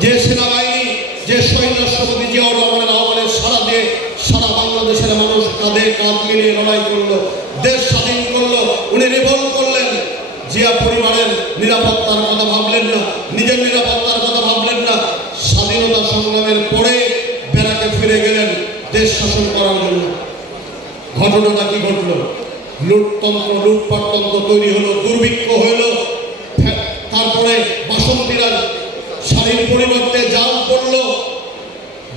যে সেনাবাহিনী, যে সৈন্য রাষ্ট্রপতি জিয়াউর রহমানের আহ্বানের সারা দিয়ে সারা বাংলাদেশের মানুষ কাঁধে কাঁধ মিলিয়ে লড়াই করল, দেশ স্বাধীন করল, উনি রিভল করলেন। জিয়া পরিবারের নিরাপত্তার কথা ভাবলেন না, নিজের নিরাপত্তার কথা ভাবলেন না। স্বাধীনতা সংগ্রামের পরে বেড়াকে ফিরে গেলেন দেশ শাসন করার জন্য। ঘটনাটা কি ঘটলো? লুটতন্ত্র, লুটপাটতন্ত্র তৈরি হলো, দুর্ভিক্ষ ফে- তারপরে বাসন্তীরা শাড়ির পরিবর্তে জাল পড়ল।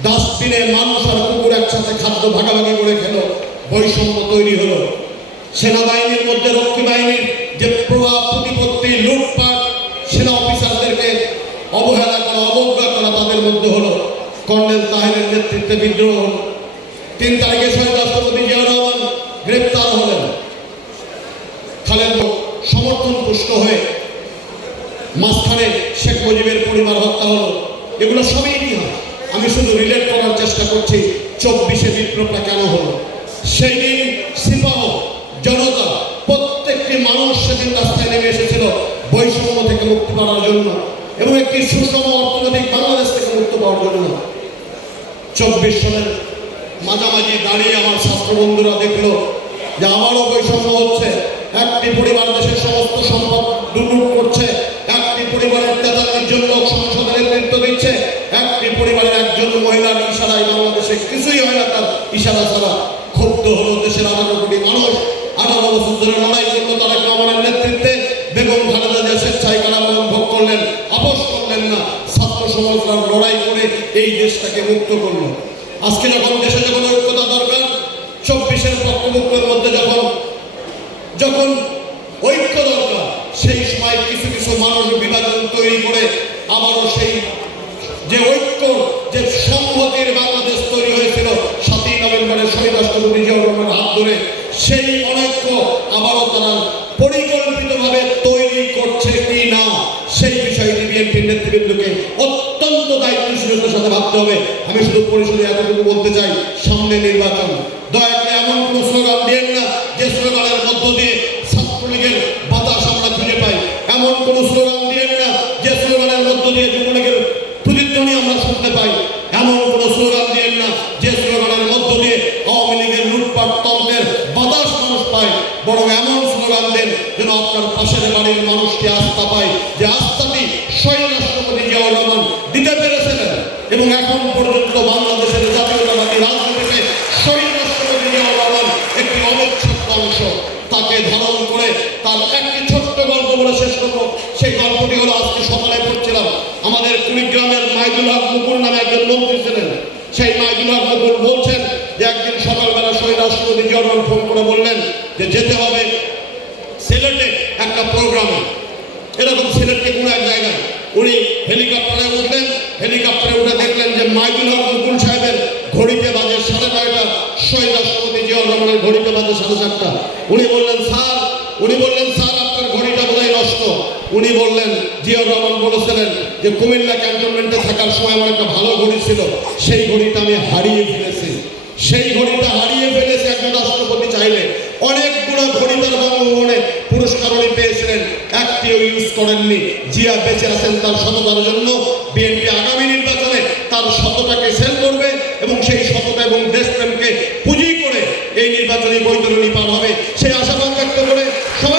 ডাস্টবিনে মানুষ আর কুকুর একসাথে খাদ্য ভাগাভাগি করে খেল। বৈষম্য তৈরি হলো। সেনাবাহিনীর মধ্যে রক্ষী বাহিনীর যে প্রভাব, প্রতিপত্তি, লুটপাট, সেনা অফিসারদেরকে অবহেলা করা, অবজ্ঞা করা তাদের মধ্যে হলো। কর্নেল তাহেরের নেতৃত্বে বিদ্রোহ হলো। তিন তারিখে শহীদ রাষ্ট্রপতি জিয়া রহমান গ্রেপ্তার হলেন। খালেদ সমর্থন পুষ্ট হয়ে মাঝখানে শেখ মুজিবের পরিবার হত্যা হলো। এগুলো সবই ইতিহাস। আমি শুধু রিলেট করার চেষ্টা করছি, চব্বিশে বিপ্লবটা কেন হলো? সেই দিন সিপাহ জনতা, প্রত্যেকটি মানুষ সেদিন রাস্তায় নেমে এসেছিল বৈষম্য থেকে মুক্তি পাওয়ার জন্য এবং একটি সুষম অর্থনৈতিক বাংলাদেশ থেকে মুক্ত পাওয়ার জন্য। চব্বিশ সনের মাঝামাঝি দাঁড়িয়ে আমার ছাত্র বন্ধুরা দেখল যে আবারও বৈষম্য হচ্ছে। একটি পরিবার দেশের সমস্ত সম্পদ দুর্লুট করছে একটি পরিবারের তেতাল্লিশ জন লোক সংসদের নেতৃত্ব দিচ্ছে একটি পরিবারের একজন মহিলার ইশারায় বাংলাদেশে কিছুই হয় না, তার ইশারা ছাড়া ক্ষুব্ধ হলো দেশের আঠারো কোটি মানুষ। আঠারো বছর ধরে লড়াই করল তারেক রহমানের নেতৃত্বে। বেগম খালেদা জিয়া স্বেচ্ছায় কারাবরণ ভোগ করলেন, আপোষ করলেন না, ছাত্র সমাজরা লড়াই করে এই দেশটাকে মুক্ত করল। আজকে যখন দেশে যখন ঐক্যতা দরকার, চব্বিশের পক্ষমুক্তের মধ্যে যখন যখন ঐক্য দরকার, সেই সময় কিছু কিছু মানুষ বিভাজন তৈরি করে আবারও সেই যে ঐক্য, যে সংহতির বাংলাদেশ তৈরি হয়েছিল সাতই নভেম্বরের শহীদ রাষ্ট্রপতি জিয়াউর হাত ধরে, সেই অনৈক্য আবারও তারা পরিকল্পিতভাবে তৈরি করছে কি না, সেই বিষয়টি বিএনপির নেতৃবৃন্দকে অত্যন্ত দায়িত্বশীলতার সাথে ভাবতে হবে। আমি শুধু পরিষদে এতটুকু বলতে চাই, সামনে নির্বাচন। দয়া করে এমন কোনো স্লোগান দিয়েন বরং এমন স্লোগান দেন যেন আপনার পাশের বাড়ির মানুষকে আস্থা পায়, যে আস্থাটি শহীদ রাষ্ট্রপতি জিয়াউর রহমান দিতে পেরেছিলেন। এবং এখন পর্যন্ত বাংলাদেশের জাতীয়তাবাদী রাজনীতিতে শহীদ রাষ্ট্রপতি জিয়াউর রহমান একটি অবিচ্ছেদ্য অংশ। তাকে ধারণ করে তার একটি ছোট্ট গল্প বলে শেষ করব। সেই গল্পটি হলো, আজকে সকালে পড়ছিলাম, আমাদের কুড়িগ্রামের মাইদুল হক মুকুল নামে একজন মন্ত্রী ছিলেন। সেই মাইদুল হক মুকুল বলছেন যে একদিন সকালবেলা শহীদ রাষ্ট্রপতি জিয়াউর রহমান ফোন করে বললেন যে যেতে হবে। সিলেটে একটা প্রোগ্রামে এরকম সিলেটে কোনো এক জায়গায়। উনি হেলিকপ্টারে উঠলেন। হেলিকপ্টারে উঠে দেখলেন যে মাইদুল হক মুকুল সাহেবের ঘড়িতে বাজে সাড়ে নয়টা। শহীদ রাষ্ট্রপতি জিয়াউর রহমানের ঘড়িতে বাজে সাড়ে চারটা। উনি বললেন, স্যার, উনি বললেন, স্যার, আপনার ঘড়িটা বোধহয় নষ্ট। উনি বললেন, জিয়াউর রহমান বলেছিলেন যে কুমিল্লা ক্যান্টনমেন্টে থাকার সময় আমার একটা ভালো ঘড়ি ছিল। সেই ঘড়িটা আমি হারিয়ে ফেলেছি। সেই ঘড়িটা হারিয়ে ফেলেছে একজন রাষ্ট্রপতি চাইলে। সম্মাননে পুরস্কার উনি পেয়েছিলেন। একটিও ইউজ করেননি। জিয়া বেঁচে আছেন তার সততার জন্য। বিএনপি আগামী নির্বাচনে তার সততাকে সেল করবে এবং সেই সততা এবং দেশপ্রেমকে পুঁজি করে এই নির্বাচনী বৈতরণী পার হবে। সেই আশা ব্যক্ত করে সবাই